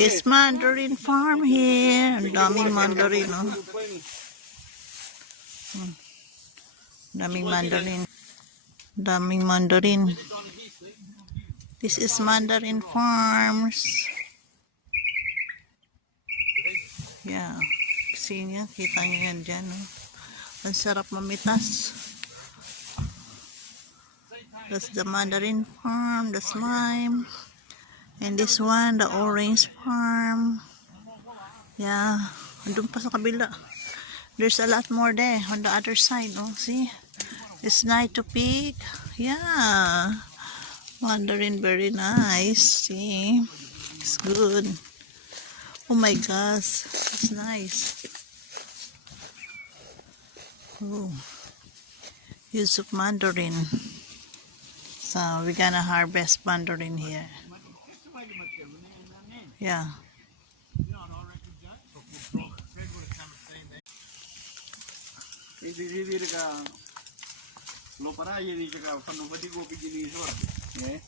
It's mandarin farm here. Ang daming mandarin, oh. Daming mandarin. Daming mandarin. This is mandarin farms. Yeah. See niya? Kita niyo yan dyan, oh. Ang sarap mamitas. That's the mandarin farm, the slime. And this one, the orange farm. Yeah. Andun pa sa kabila. There's a lot more there on the other side. Oh, see? It's nice to pick. Yeah. Mandarin, very nice. See? It's good. Oh my gosh. It's nice. Oh. Use of mandarin. So, we're gonna harvest mandarin here. Yeah. Lo para jadi cakap penuh padi kopi jenis orang, ya.